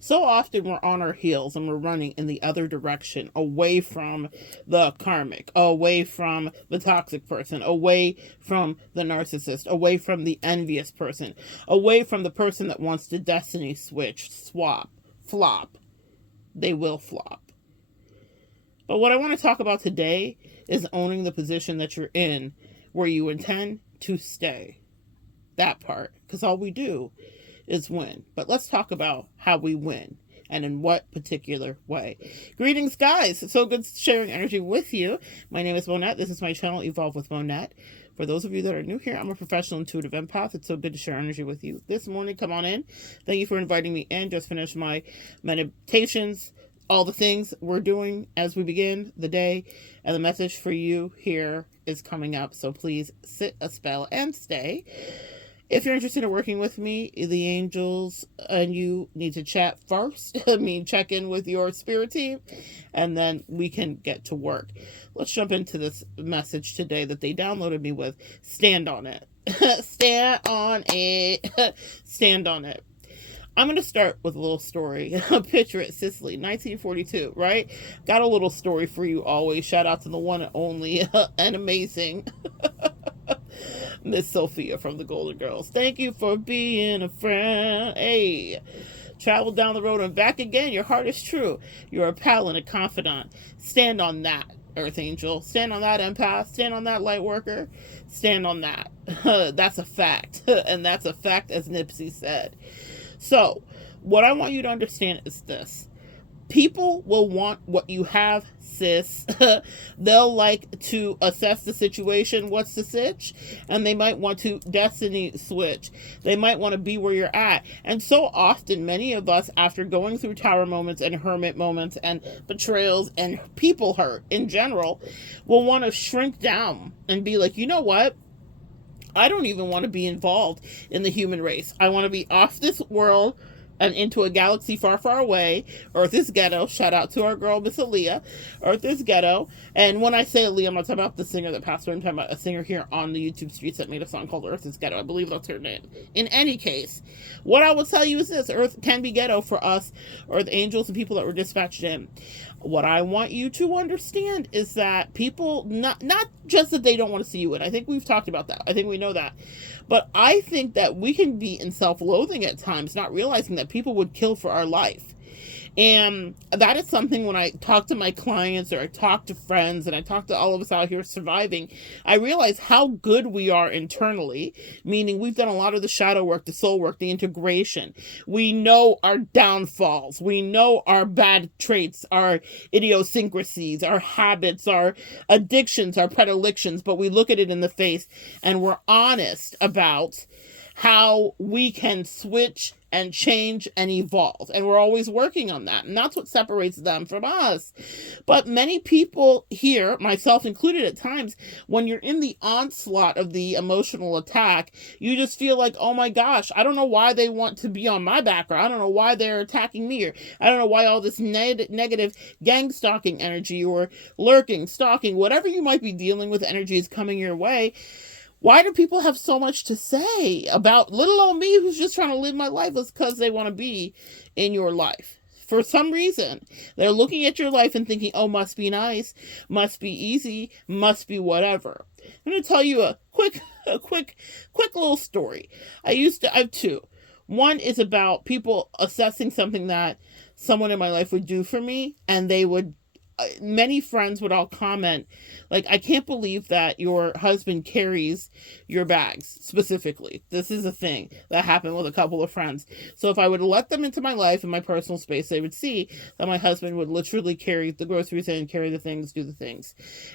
So often we're on our heels and we're running in the other direction, away from the karmic, away from the toxic person, away from the narcissist, away from the envious person, away from the person that wants to destiny switch, swap, flop. They will flop. But what I want to talk about today is owning the position that you're in where you intend to stay. That part. Because all we do is win. But let's talk about how we win and in what particular way. Greetings, guys. It's so good sharing energy with you. My name is Monette. This is my channel, Evolve with Monette. For those of you that are new here, I'm a professional intuitive empath. It's so good to share energy with you this morning. Come on in. Thank you for inviting me in. Just finished my meditations, all the things we're doing as we begin the day, and the message for you here is coming up. So please sit a spell and stay. If you're interested in working with me, the angels and you need to chat first. Check in with your spirit team, and then we can get to work. Let's jump into this message today that they downloaded me with. Stand on it. Stand on it. Stand on it. I'm going to start with a little story. Picture it, Sicily, 1942, right? Got a little story for you always. Shout out to the one and only and amazing Miss Sophia from the Golden Girls. Thank you for being a friend. Hey, travel down the road and back again. Your heart is true. You're a pal and a confidant. Stand on that, Earth Angel. Stand on that, empath. Stand on that, light worker. Stand on that. That's a fact. And that's a fact, as Nipsey said. So, what I want you to understand is this. People will want what you have, sis. They'll like to assess the situation, what's the sitch, and they might want to destiny switch. They might want to be where you're at. And so often, many of us, after going through tower moments and hermit moments and betrayals and people hurt in general, will want to shrink down and be like, you know what? I don't even want to be involved in the human race. I want to be off this world and into a galaxy far, far away. Earth is ghetto. Shout out to our girl, Miss Aaliyah. Earth is ghetto. And when I say Aaliyah, I'm not talking about the singer that passed away. I'm talking about a singer here on the YouTube streets that made a song called Earth is Ghetto. I believe that's her name. In any case, what I will tell you is this. Earth can be ghetto for us, Earth angels and people that were dispatched in. What I want you to understand is that people, not just that they don't want to see you in. I think we've talked about that. I think we know that. But I think that we can be in self-loathing at times, not realizing that people would kill for our life. And that is something when I talk to my clients or I talk to friends and I talk to all of us out here surviving, I realize how good we are internally, meaning we've done a lot of the shadow work, the soul work, the integration. We know our downfalls. We know our bad traits, our idiosyncrasies, our habits, our addictions, our predilections, but we look at it in the face and we're honest about how we can switch and change and evolve. And we're always working on that. And that's what separates them from us. But many people here, myself included at times, when you're in the onslaught of the emotional attack, you just feel like, oh my gosh, I don't know why they want to be on my back, or I don't know why they're attacking me, or I don't know why all this negative gang stalking energy or lurking, stalking, whatever you might be dealing with energy is coming your way. Why do people have so much to say about little old me who's just trying to live my life? It's because they want to be in your life. For some reason, they're looking at your life and thinking, oh, must be nice, must be easy, must be whatever. I'm going to tell you a quick little story. I have two. One is about people assessing something that someone in my life would do for me, and many friends would all comment, like, I can't believe that your husband carries your bags, specifically. This is a thing that happened with a couple of friends. So if I would let them into my life and my personal space, they would see that my husband would literally carry the groceries in, carry the things, do the things.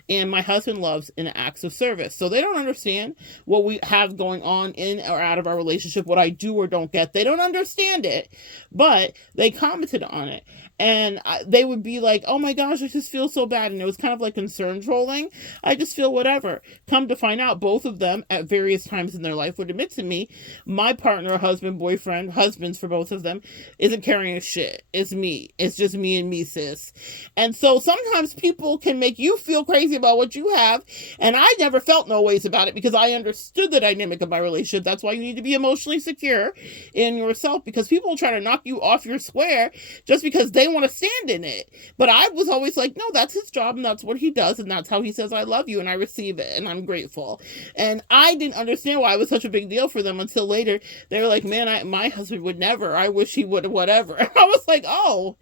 And my husband loves in acts of service. So they don't understand what we have going on in or out of our relationship, what I do or don't get. They don't understand it, but they commented on it. And they would be like, oh my gosh, just feel so bad. And it was kind of like concern trolling. I just feel whatever. Come to find out, both of them at various times in their life would admit to me, my partner, husband, boyfriend, husbands for both of them, isn't carrying a shit. It's me. It's just me and me, sis. And so sometimes people can make you feel crazy about what you have. And I never felt no ways about it because I understood the dynamic of my relationship. That's why you need to be emotionally secure in yourself, because people try to knock you off your square just because they want to stand in it. But I was always like, no, that's his job and that's what he does. And that's how he says, I love you. And I receive it. And I'm grateful. And I didn't understand why it was such a big deal for them until later. They were like, man, my husband would never. I wish he would, whatever. And I was like, oh,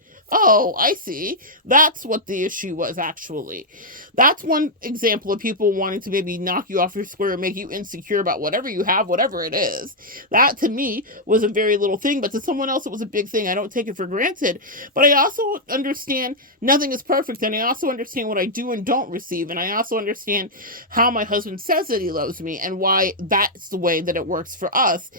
I see. That's what the issue was, actually. That's one example of people wanting to maybe knock you off your square and make you insecure about whatever you have, whatever it is. That, to me, was a very little thing, but to someone else, it was a big thing. I don't take it for granted. But I also understand nothing is perfect, and I also understand what I do and don't receive, and I also understand how my husband says that he loves me and why that's the way that it works for us.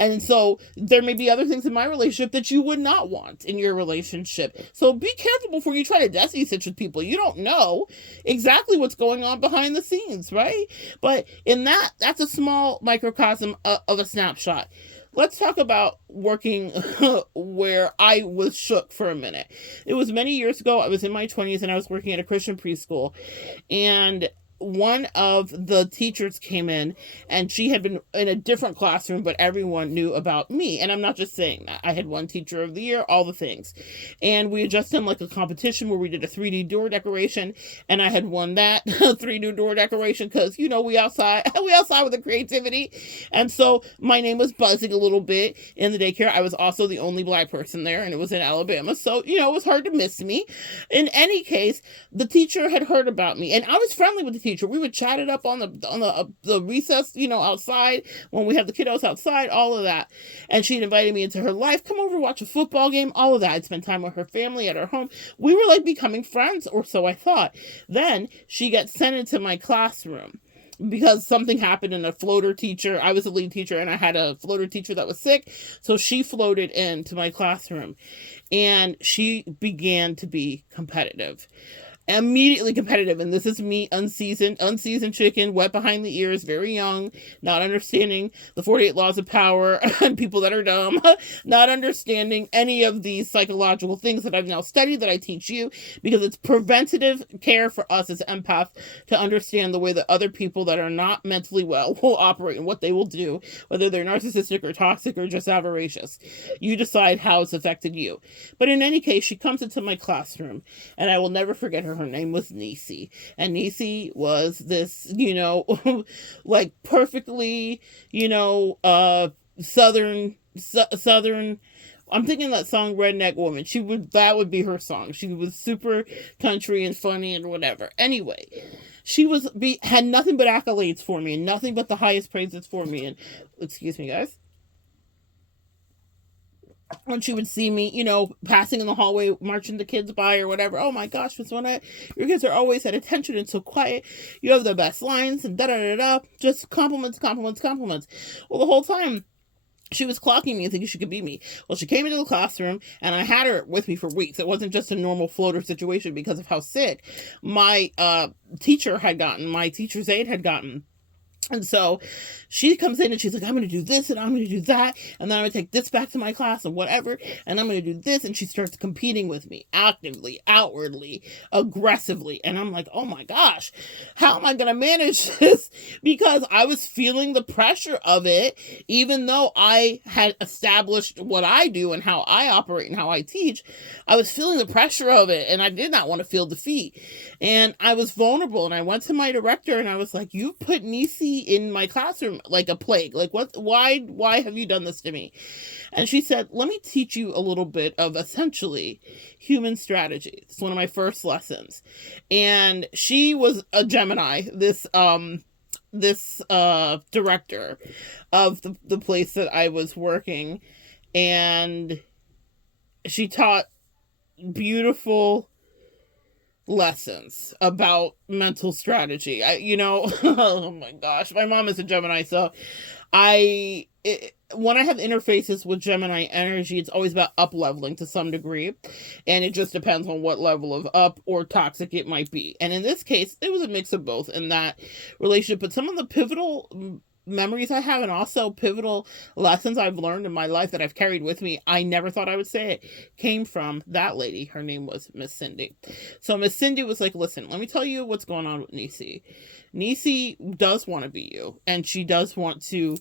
And so there may be other things in my relationship that you would not want in your relationship. So be careful before you try to destiny stitch with people. You don't know exactly what's going on behind the scenes, right? But in that's a small microcosm of a snapshot. Let's talk about working where I was shook for a minute. It was many years ago. I was in my 20s and I was working at a Christian preschool, and one of the teachers came in and she had been in a different classroom, but everyone knew about me. And I'm not just saying that. I had won Teacher of the Year, all the things. And we had just done like a competition where we did a 3D door decoration, and I had won that 3D door decoration because, we outside with the creativity. And so my name was buzzing a little bit in the daycare. I was also the only Black person there, and it was in Alabama. So, it was hard to miss me. In any case, the teacher had heard about me, and I was friendly with the teacher. We would chat it up on the recess, outside when we had the kiddos outside, all of that. And she'd invited me into her life, come over, watch a football game, all of that. I'd spend time with her family at her home. We were like becoming friends, or so I thought. Then she got sent into my classroom because something happened in a floater teacher. I was a lead teacher and I had a floater teacher that was sick. So she floated into my classroom and she began to be competitive. Immediately competitive. And this is me, unseasoned chicken, wet behind the ears, very young, not understanding the 48 laws of power and people that are dumb, not understanding any of these psychological things that I've now studied, that I teach you, because it's preventative care for us as empaths to understand the way that other people that are not mentally well will operate and what they will do, whether they're narcissistic or toxic or just avaricious. You decide how it's affected you. But in any case, she comes into my classroom, and I will never forget her. Her name was Nisi. And Nisi was this, like perfectly, Southern, I'm thinking that song Redneck Woman. That would be her song. She was super country and funny and whatever. Anyway, she had nothing but accolades for me and nothing but the highest praises for me. And excuse me, guys. When she would see me, passing in the hallway, marching the kids by or whatever. Oh my gosh, Miss Monette, your kids are always at attention and so quiet. You have the best lines and da-da-da-da. Just compliments. Well, the whole time, she was clocking me and thinking she could beat me. Well, she came into the classroom and I had her with me for weeks. It wasn't just a normal floater situation because of how sick my teacher's aide had gotten. And so she comes in and she's like, I'm going to do this and I'm going to do that. And then I'm going to take this back to my class and whatever. And I'm going to do this. And she starts competing with me actively, outwardly, aggressively. And I'm like, oh my gosh, how am I going to manage this? Because I was feeling the pressure of it, even though I had established what I do and how I operate and how I teach. I was feeling the pressure of it. And I did not want to feel defeat. And I was vulnerable. And I went to my director and I was like, you put Nisi in my classroom like a plague. Like, what? Why have you done this to me? And she said, let me teach you a little bit of essentially human strategy. It's one of my first lessons. And she was a Gemini, this director of the place that I was working. And she taught beautiful lessons about mental strategy. Oh my gosh, my mom is a Gemini, so When I have interfaces with Gemini energy, it's always about up leveling to some degree, and it just depends on what level of up or toxic it might be. And in this case, it was a mix of both in that relationship. But some of the pivotal memories I have, and also pivotal lessons I've learned in my life that I've carried with me, I never thought I would say it, came from that lady. Her name was Miss Cindy. So Miss Cindy was like, listen, let me tell you what's going on with Nisi. Nisi does want to be you, and she does want to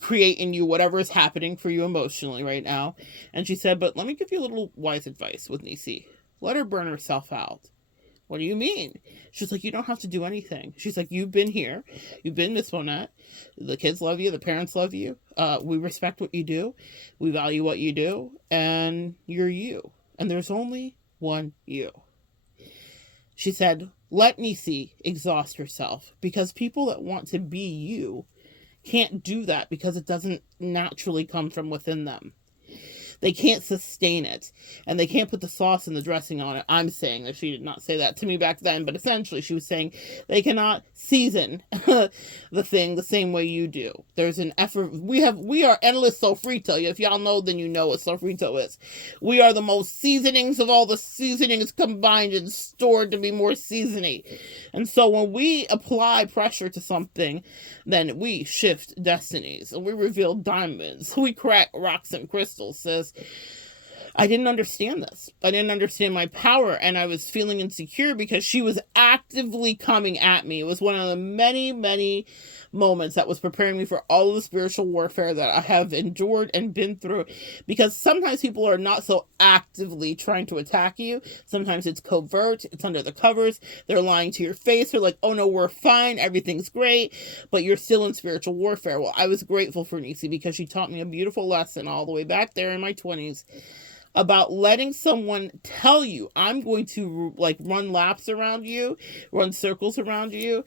create in you whatever is happening for you emotionally right now. And she said, but let me give you a little wise advice with Nisi. Let her burn herself out. What do you mean? She's like, you don't have to do anything. She's like, you've been here. You've been Miss Monette. The kids love you. The parents love you. We respect what you do. We value what you do. And you're you. And there's only one you. She said, let Nisi exhaust herself, because people that want to be you can't do that because it doesn't naturally come from within them. They can't sustain it, and they can't put the sauce and the dressing on it. I'm saying that she did not say that to me back then, but essentially she was saying they cannot season the thing the same way you do. There's an effort. We are endless sofrito. If y'all know, then you know what sofrito is. We are the most seasonings of all the seasonings combined and stored to be more seasoning. And so when we apply pressure to something, then we shift destinies, and we reveal diamonds. We crack rocks and crystals, sis. I didn't understand this. I didn't understand my power, and I was feeling insecure because she was actively coming at me. It was one of the many, many moments that was preparing me for all of the spiritual warfare that I have endured and been through. Because sometimes people are not so actively trying to attack you. Sometimes it's covert. It's under the covers. They're lying to your face. They're like, oh no, we're fine. Everything's great. But you're still in spiritual warfare. Well, I was grateful for Nisi because she taught me a beautiful lesson all the way back there in my 20s. About letting someone tell you, I'm going to like run laps around you, run circles around you,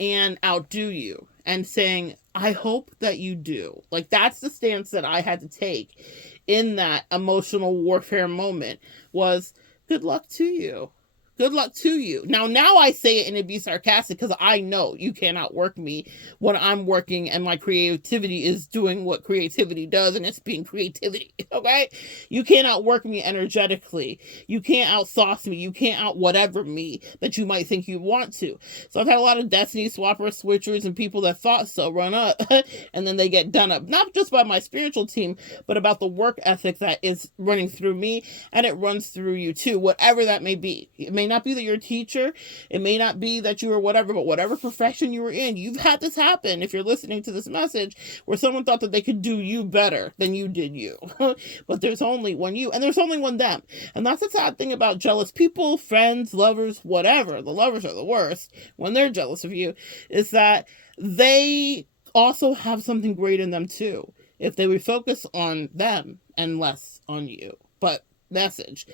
and outdo you. And saying, I hope that you do. Like, that's the stance that I had to take in that emotional warfare moment, was good luck to you. Good luck to you. Now I say it and it be sarcastic because I know you cannot work me when I'm working and my creativity is doing what creativity does, and it's being creativity, okay? You cannot work me energetically. You can't outsauce me. You can't out whatever me that you might think you want to. So I've had a lot of destiny swappers, switchers, and people that thought so run up and then they get done up. Not just by my spiritual team, but about the work ethic that is running through me, and it runs through you too, whatever that may be. It may not be that you're a teacher. It may not be that you were whatever, but whatever profession you were in, you've had this happen if you're listening to this message, where someone thought that they could do you better than you did you. But there's only one you, and there's only one them. And that's the sad thing about jealous people, friends, lovers, whatever. The lovers are the worst when they're jealous of you, is that they also have something great in them too, if they would focus on them and less on you. But message,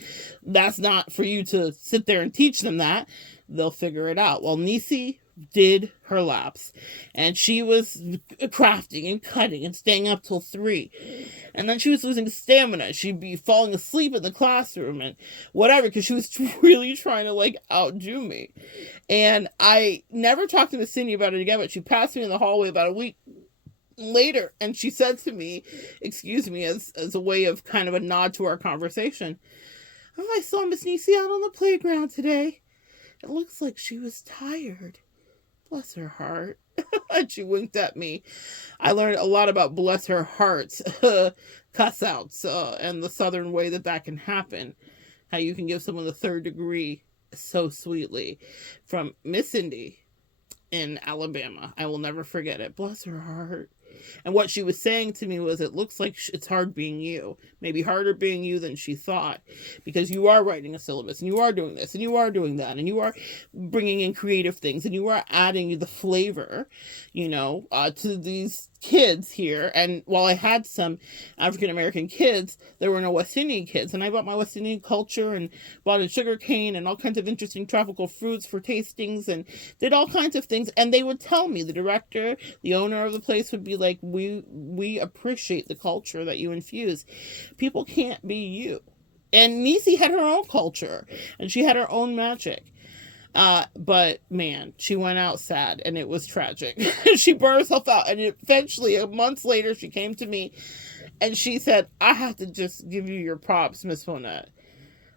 that's not for you to sit there and teach them that. They'll figure it out. Well, Nisi did her laps, and she was crafting and cutting and staying up till 3, and then she was losing stamina. She'd be falling asleep in the classroom and whatever, because she was really trying to like outdo me. And I never talked to Miss Cindy about it again, but she passed me in the hallway about a week later, and she said to me, excuse me, as a way of kind of a nod to our conversation, oh, I saw Miss Nisi out on the playground today. It looks like she was tired. Bless her heart. And she winked at me. I learned a lot about bless her heart cuss outs and the southern way that can happen. How you can give someone the 3rd degree so sweetly. From Miss Cindy in Alabama. I will never forget it. Bless her heart. And what she was saying to me was, it looks like it's hard being you. Maybe harder being you than she thought. Because you are writing a syllabus, and you are doing this, and you are doing that, and you are bringing in creative things, and you are adding the flavor, to these kids here. And while I had some African-American kids, there were no West Indian kids. And I bought my West Indian culture and bought a sugar cane and all kinds of interesting tropical fruits for tastings and did all kinds of things. And they would tell me, the director, the owner of the place would be like, we appreciate the culture that you infuse. People can't be you. And Nisi had her own culture, and she had her own magic. But man, she went out sad and it was tragic. She burned herself out, and eventually, months later, she came to me and she said, I have to just give you your props, Miss Monette.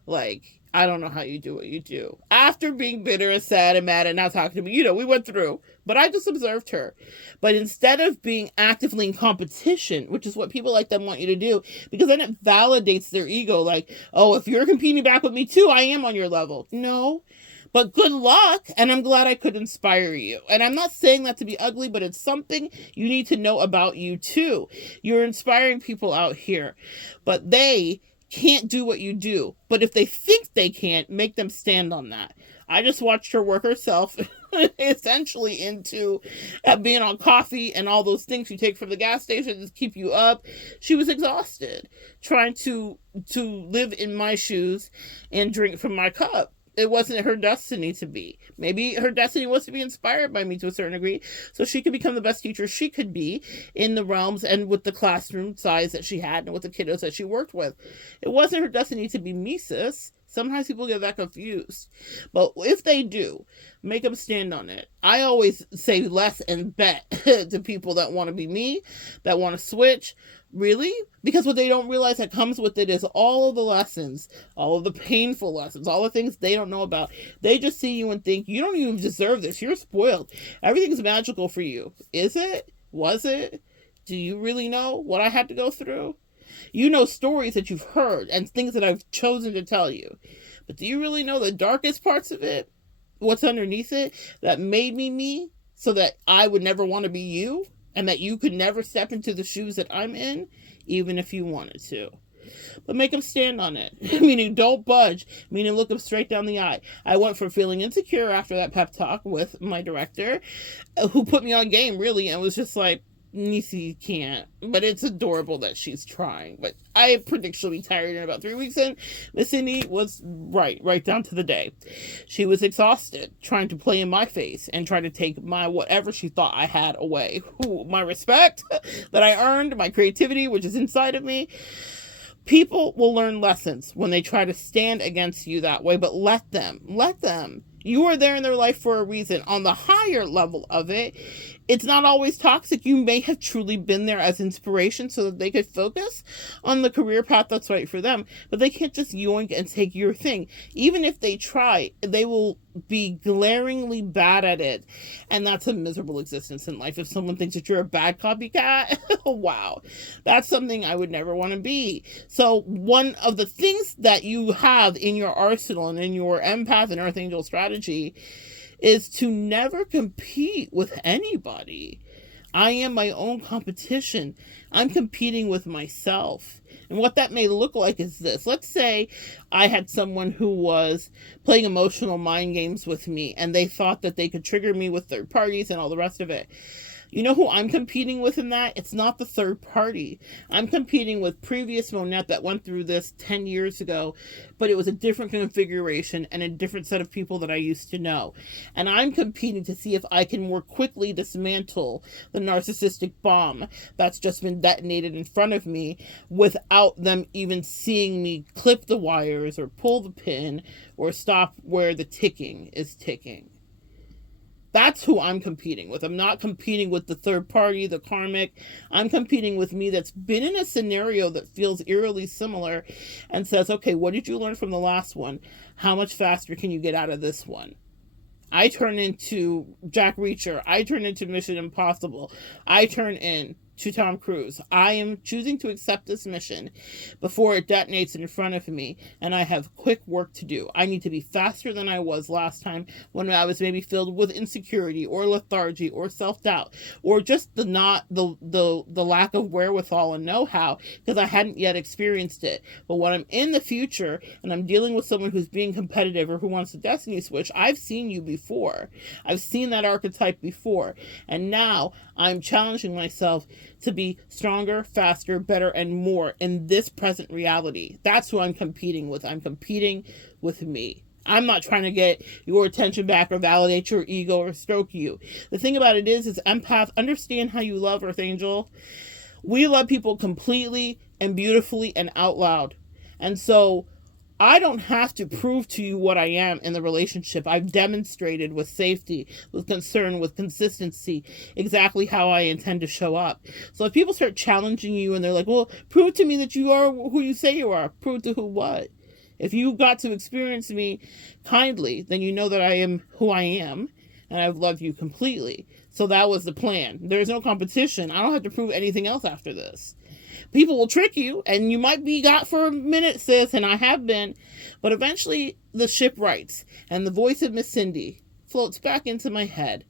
Like, I don't know how you do what you do. After being bitter and sad and mad and not talking to me, we went through. But I just observed her. But instead of being actively in competition, which is what people like them want you to do, because then it validates their ego. Like, oh, if you're competing back with me too, I am on your level. No. But good luck, and I'm glad I could inspire you. And I'm not saying that to be ugly, but it's something you need to know about you too. You're inspiring people out here, but they can't do what you do. But if they think they can't, make them stand on that. I just watched her work herself essentially into being on coffee and all those things you take from the gas station to keep you up. She was exhausted trying to live in my shoes and drink from my cup. It wasn't her destiny to be. Maybe her destiny was to be inspired by me to a certain degree, so she could become the best teacher she could be in the realms and with the classroom size that she had and with the kiddos that she worked with. It wasn't her destiny to be me, sis. Sometimes people get that confused. But if they do, make them stand on it. I always say less and bet to people that want to be me, that want to switch. Really? Because what they don't realize that comes with it is all of the lessons, all of the painful lessons, all the things they don't know about. They just see you and think, you don't even deserve this. You're spoiled. Everything's magical for you. Is it? Was it? Do you really know what I had to go through? You know stories that you've heard and things that I've chosen to tell you. But do you really know the darkest parts of it? What's underneath it that made me me so that I would never want to be you? And that you could never step into the shoes that I'm in, even if you wanted to. But make them stand on it. Meaning don't budge. Meaning look them straight down the eye. I went from feeling insecure after that pep talk with my director, who put me on game, really, and was just like, Nisi can't. But it's adorable that she's trying. But I predict she'll be tired in about 3 weeks in. Miss Cindy was right down to the day. She was exhausted trying to play in my face and try to take my whatever she thought I had away. My respect that I earned, my creativity, which is inside of me. People will learn lessons when they try to stand against you that way, but let them. You are there in their life for a reason. On the higher level of it, it's not always toxic. You may have truly been there as inspiration so that they could focus on the career path that's right for them. But they can't just yoink and take your thing. Even if they try, they will be glaringly bad at it. And that's a miserable existence in life. If someone thinks that you're a bad copycat, wow. That's something I would never want to be. So one of the things that you have in your arsenal and in your empath and Earth Angel strategy is to never compete with anybody. I am my own competition. I'm competing with myself. And what that may look like is this. Let's say I had someone who was playing emotional mind games with me and they thought that they could trigger me with third parties and all the rest of it. You know who I'm competing with in that? It's not the third party. I'm competing with previous Monette that went through this 10 years ago, but it was a different configuration and a different set of people that I used to know. And I'm competing to see if I can more quickly dismantle the narcissistic bomb that's just been detonated in front of me without them even seeing me clip the wires or pull the pin or stop where the ticking is ticking. That's who I'm competing with. I'm not competing with the third party, the karmic. I'm competing with me that's been in a scenario that feels eerily similar and says, okay, what did you learn from the last one? How much faster can you get out of this one? I turn into Jack Reacher. I turn into Mission Impossible. I turn in to Tom Cruise. I am choosing to accept this mission before it detonates in front of me, and I have quick work to do. I need to be faster than I was last time when I was maybe filled with insecurity or lethargy or self-doubt or just the lack of wherewithal and know-how because I hadn't yet experienced it. But when I'm in the future and I'm dealing with someone who's being competitive or who wants a destiny switch, I've seen you before. I've seen that archetype before, and now I'm challenging myself to be stronger, faster, better, and more in this present reality. That's who I'm competing with. I'm competing with me. I'm not trying to get your attention back or validate your ego or stroke you. The thing about it is empath, understand how you love, Earth Angel. We love people completely and beautifully and out loud. And so I don't have to prove to you what I am in the relationship. I've demonstrated with safety, with concern, with consistency, exactly how I intend to show up. So if people start challenging you and they're like, well, prove to me that you are who you say you are. Prove to who what? If you got to experience me kindly, then you know that I am who I am, and I've loved you completely. So that was the plan. There's no competition. I don't have to prove anything else after this. People will trick you, and you might be got for a minute, sis, and I have been, but eventually the ship rights, and the voice of Miss Cindy floats back into my head,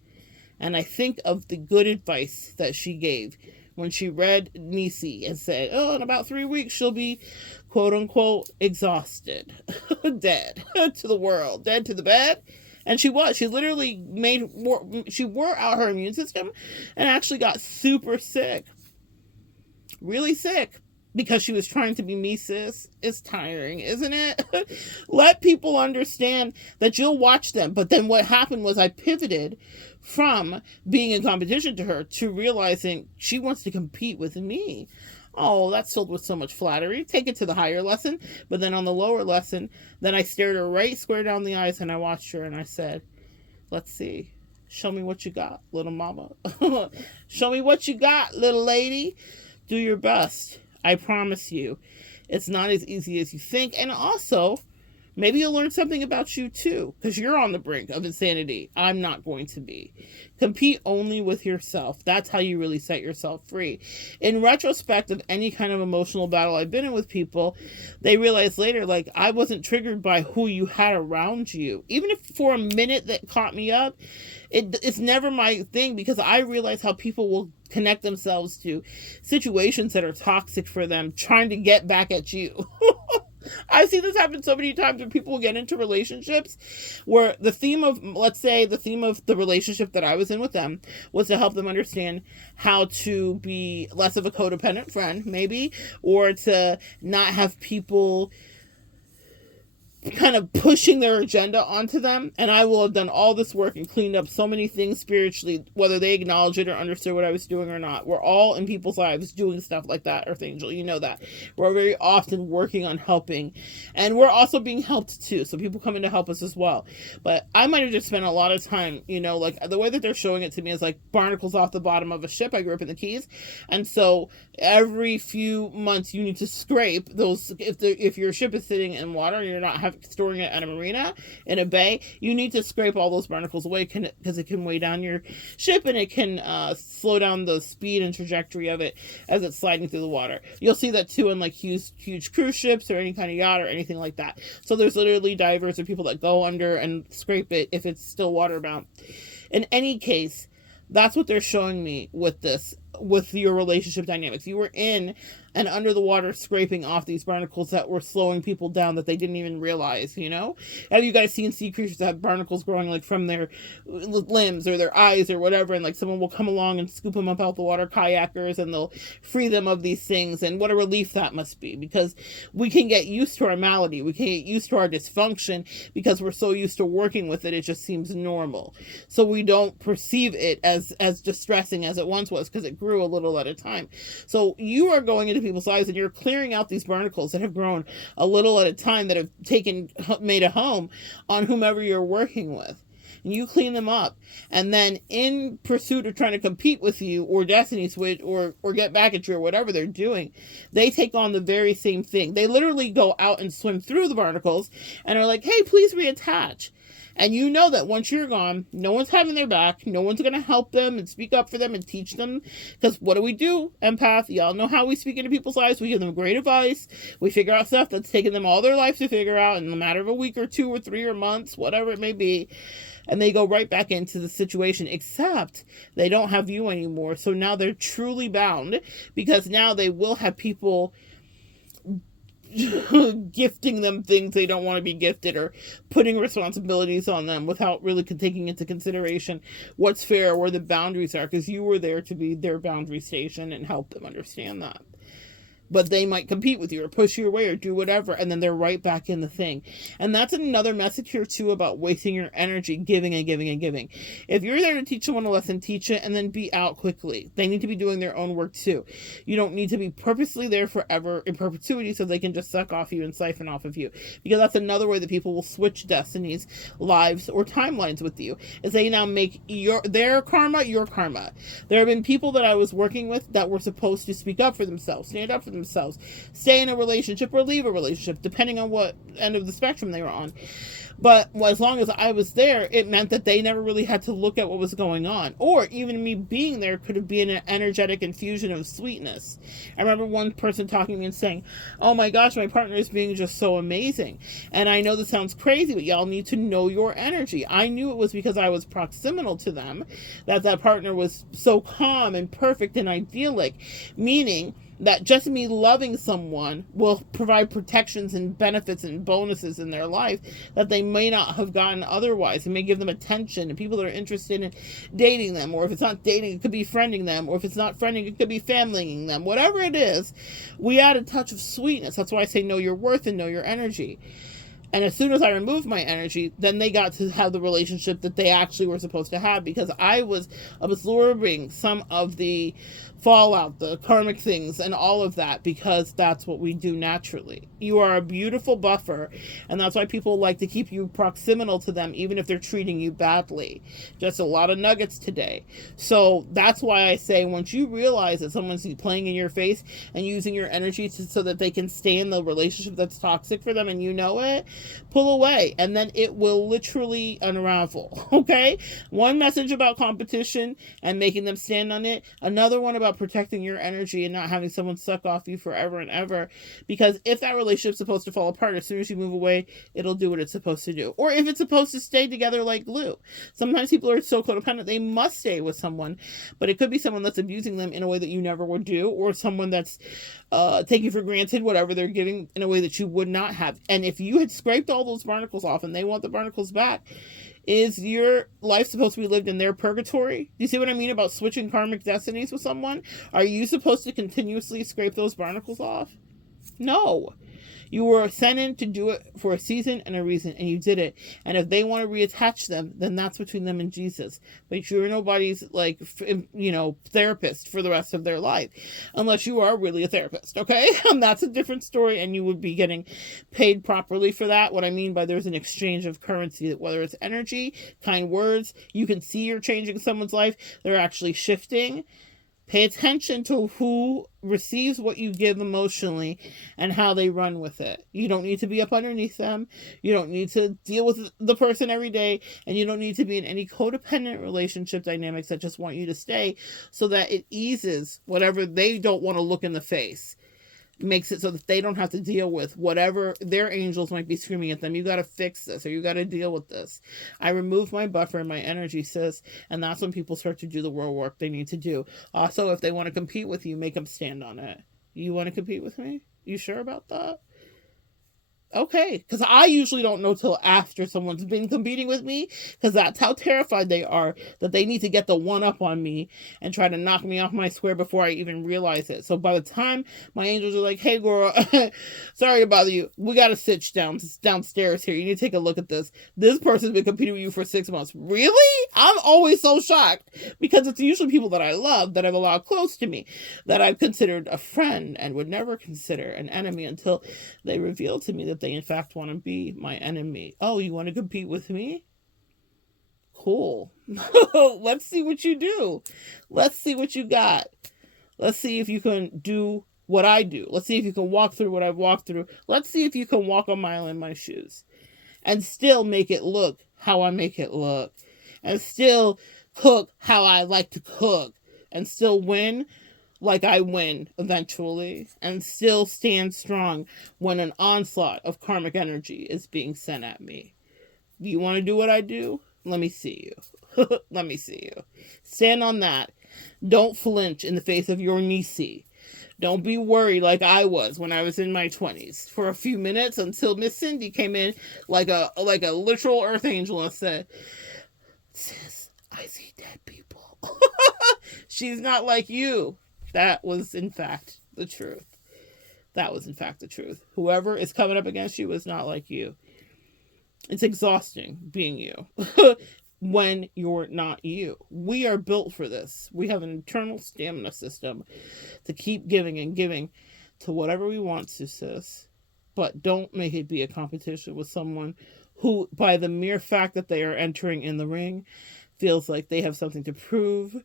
and I think of the good advice that she gave when she read Nisi and said, oh, in about 3 weeks she'll be, quote unquote, exhausted, dead to the world, dead to the bed. And she was. She literally she wore out her immune system and actually got super sick. Really sick. Because she was trying to be me, sis. It's tiring, isn't it? Let people understand that you'll watch them. But then what happened was I pivoted from being in competition to her to realizing she wants to compete with me. Oh, that's filled with so much flattery. Take it to the higher lesson. But then on the lower lesson, then I stared her right square down the eyes and I watched her and I said, let's see. Show me what you got, little mama. Show me what you got, little lady. Do your best. I promise you. It's not as easy as you think. And also, maybe you'll learn something about you too, because you're on the brink of insanity. I'm not going to be. Compete only with yourself. That's how you really set yourself free. In retrospect of any kind of emotional battle I've been in with people, they realize later, like, I wasn't triggered by who you had around you. Even if for a minute that caught me up, it's never my thing, because I realize how people will connect themselves to situations that are toxic for them, trying to get back at you. I've seen this happen so many times when people get into relationships where the theme of, let's say, the theme of the relationship that I was in with them was to help them understand how to be less of a codependent friend, maybe, or to not have people kind of pushing their agenda onto them. And I will have done all this work and cleaned up so many things spiritually, whether they acknowledge it or understood what I was doing or not. We're all in people's lives doing stuff like that, Earth Angel. You know that. We're very often working on helping. And we're also being helped too. So people come in to help us as well. But I might have just spent a lot of time, you know, like the way that they're showing it to me is like barnacles off the bottom of a ship. I grew up in the Keys. And so every few months you need to scrape those. If your ship is sitting in water and you're not storing it at a marina, in a bay, you need to scrape all those barnacles away because it can weigh down your ship and it can slow down the speed and trajectory of it as it's sliding through the water. You'll see that too in like huge cruise ships or any kind of yacht or anything like that. So there's literally divers or people that go under and scrape it if it's still waterbound. In any case, that's what they're showing me with this, with your relationship dynamics. You were in and under the water scraping off these barnacles that were slowing people down that they didn't even realize, you know? Have you guys seen sea creatures that have barnacles growing like from their limbs or their eyes or whatever, and like someone will come along and scoop them up out the water, kayakers, and they'll free them of these things? And what a relief that must be, because we can get used to our malady, we can get used to our dysfunction because we're so used to working with it, it just seems normal. So we don't perceive it as distressing as it once was, because it grew a little at a time. So you are going into people's lives and you're clearing out these barnacles that have grown a little at a time, that have made a home on whomever you're working with. And you clean them up, and then in pursuit of trying to compete with you or destiny switch or get back at you or whatever they're doing, they take on the very same thing. They literally go out and swim through the barnacles and are like, hey, please reattach. And you know that once you're gone, no one's having their back. No one's going to help them and speak up for them and teach them. Because what do? Empath. Y'all know how we speak into people's lives. We give them great advice. We figure out stuff that's taken them all their life to figure out in a matter of a week or 2 or 3 or months, whatever it may be. And they go right back into the situation, except they don't have you anymore. So now they're truly bound, because now they will have people gifting them things they don't want to be gifted, or putting responsibilities on them without really taking into consideration what's fair, where the boundaries are, because you were there to be their boundary station and help them understand that. but they might compete with you or push you away or do whatever, and then they're right back in the thing. And that's another message here too about wasting your energy giving and giving and giving. If you're there to teach someone a lesson, teach it and then be out quickly. They need to be doing their own work too. You don't need to be purposely there forever in perpetuity so they can just suck off you and siphon off of you, because that's another way that people will switch destinies, lives, or timelines with you, is they now make their karma your karma. There have been people that I was working with that were supposed to speak up for themselves, stand up for themselves, stay in a relationship or leave a relationship, depending on what end of the spectrum they were on. But as long as I was there, it meant that they never really had to look at what was going on. Or even me being there could have been an energetic infusion of sweetness. I remember one person talking to me and saying, oh my gosh, my partner is being just so amazing. And I know this sounds crazy, but y'all need to know your energy. I knew it was because I was proximal to them, that partner was so calm and perfect and idyllic, meaning that just me loving someone will provide protections and benefits and bonuses in their life that they may not have gotten otherwise. It may give them attention and people that are interested in dating them, or if it's not dating, it could be friending them, or if it's not friending, it could be familying them. Whatever it is, we add a touch of sweetness. That's why I say know your worth and know your energy. And as soon as I removed my energy, then they got to have the relationship that they actually were supposed to have, because I was absorbing some of the fallout, the karmic things, and all of that, because that's what we do naturally. You are a beautiful buffer, and that's why people like to keep you proximal to them, even if they're treating you badly. Just a lot of nuggets today. So that's why I say, once you realize that someone's playing in your face and using your energy so that they can stay in the relationship that's toxic for them, and you know it, pull away, and then it will literally unravel. Okay? One message about competition and making them stand on it. Another one about protecting your energy and not having someone suck off you forever and ever. Because if that relationship's supposed to fall apart, as soon as you move away, it'll do what it's supposed to do. Or if it's supposed to stay together like glue. Sometimes people are so codependent, they must stay with someone, but it could be someone that's abusing them in a way that you never would do, or someone that's taking for granted whatever they're giving in a way that you would not have. And if you had scraped all those barnacles off and they want the barnacles back, is your life supposed to be lived in their purgatory? Do you see what I mean about switching karmic destinies with someone? Are you supposed to continuously scrape those barnacles off? No. You were sent in to do it for a season and a reason, and you did it. And if they want to reattach them, then that's between them and Jesus. But you're nobody's, therapist for the rest of their life, unless you are really a therapist, okay? And that's a different story, and you would be getting paid properly for that. What I mean by there's an exchange of currency, whether it's energy, kind words, you can see you're changing someone's life, they're actually shifting. Pay attention to who receives what you give emotionally and how they run with it. You don't need to be up underneath them. You don't need to deal with the person every day. And you don't need to be in any codependent relationship dynamics that just want you to stay, so that it eases whatever they don't want to look in the face. Makes it so that they don't have to deal with whatever their angels might be screaming at them. You got to fix this, or you got to deal with this. I remove my buffer and my energy, sis, and that's when people start to do the real work they need to do. Also, if they want to compete with you, make them stand on it. You want to compete with me? You sure about that? Okay, because I usually don't know till after someone's been competing with me, because that's how terrified they are that they need to get the one up on me and try to knock me off my square before I even realize it. So by the time my angels are like, hey girl, sorry to bother you, we got to sit downstairs here, you need to take a look at this person's been competing with you for 6 months. Really? I'm always so shocked, because it's usually people that I love, that I've allowed close to me, that I've considered a friend and would never consider an enemy, until they reveal to me that they in fact want to be my enemy. Oh, you want to compete with me? Cool. Let's see what you do. Let's see what you got. Let's see if you can do what I do. Let's see if you can walk through what I've walked through. Let's see if you can walk a mile in my shoes and still make it look how I make it look, and still cook how I like to cook, and still win like I win eventually, and still stand strong when an onslaught of karmic energy is being sent at me. Do you want to do what I do? Let me see you. Let me see you. Stand on that. Don't flinch in the face of your Nisi. Don't be worried like I was when I was in my 20s for a few minutes, until Miss Cindy came in like a literal earth angel and said, sis, I see dead people. She's not like you. That was, in fact, the truth. that was in fact the truth. Whoever is coming up against you is not like you. It's exhausting being you when you're not you. We are built for this. We have an internal stamina system to keep giving and giving to whatever we want to, sis. But don't make it be a competition with someone who, by the mere fact that they are entering in the ring, feels like they have something to prove,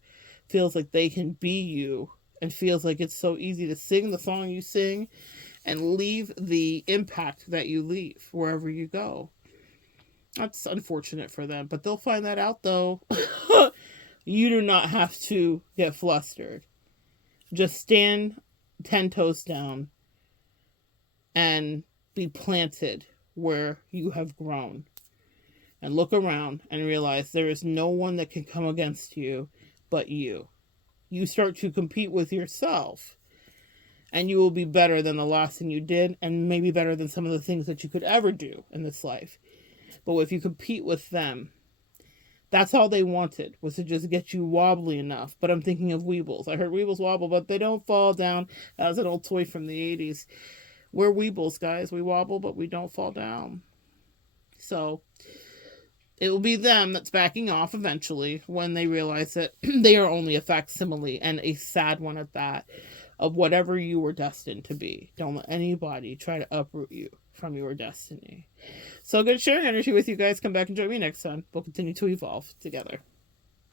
feels like they can be you, and feels like it's so easy to sing the song you sing and leave the impact that you leave wherever you go. That's unfortunate for them, but they'll find that out, though. You do not have to get flustered. Just stand 10 toes down and be planted where you have grown. And look around and realize there is no one that can come against you but you. You start to compete with yourself, and you will be better than the last thing you did, and maybe better than some of the things that you could ever do in this life. But if you compete with them, that's all they wanted, was to just get you wobbly enough. But I'm thinking of Weebles. I heard Weebles wobble, but they don't fall down. That was an old toy from the 80s. We're Weebles, guys. We wobble, but we don't fall down. So it will be them that's backing off eventually when they realize that they are only a facsimile, and a sad one at that, of whatever you were destined to be. Don't let anybody try to uproot you from your destiny. So good sharing energy with you guys. Come back and join me next time. We'll continue to evolve together.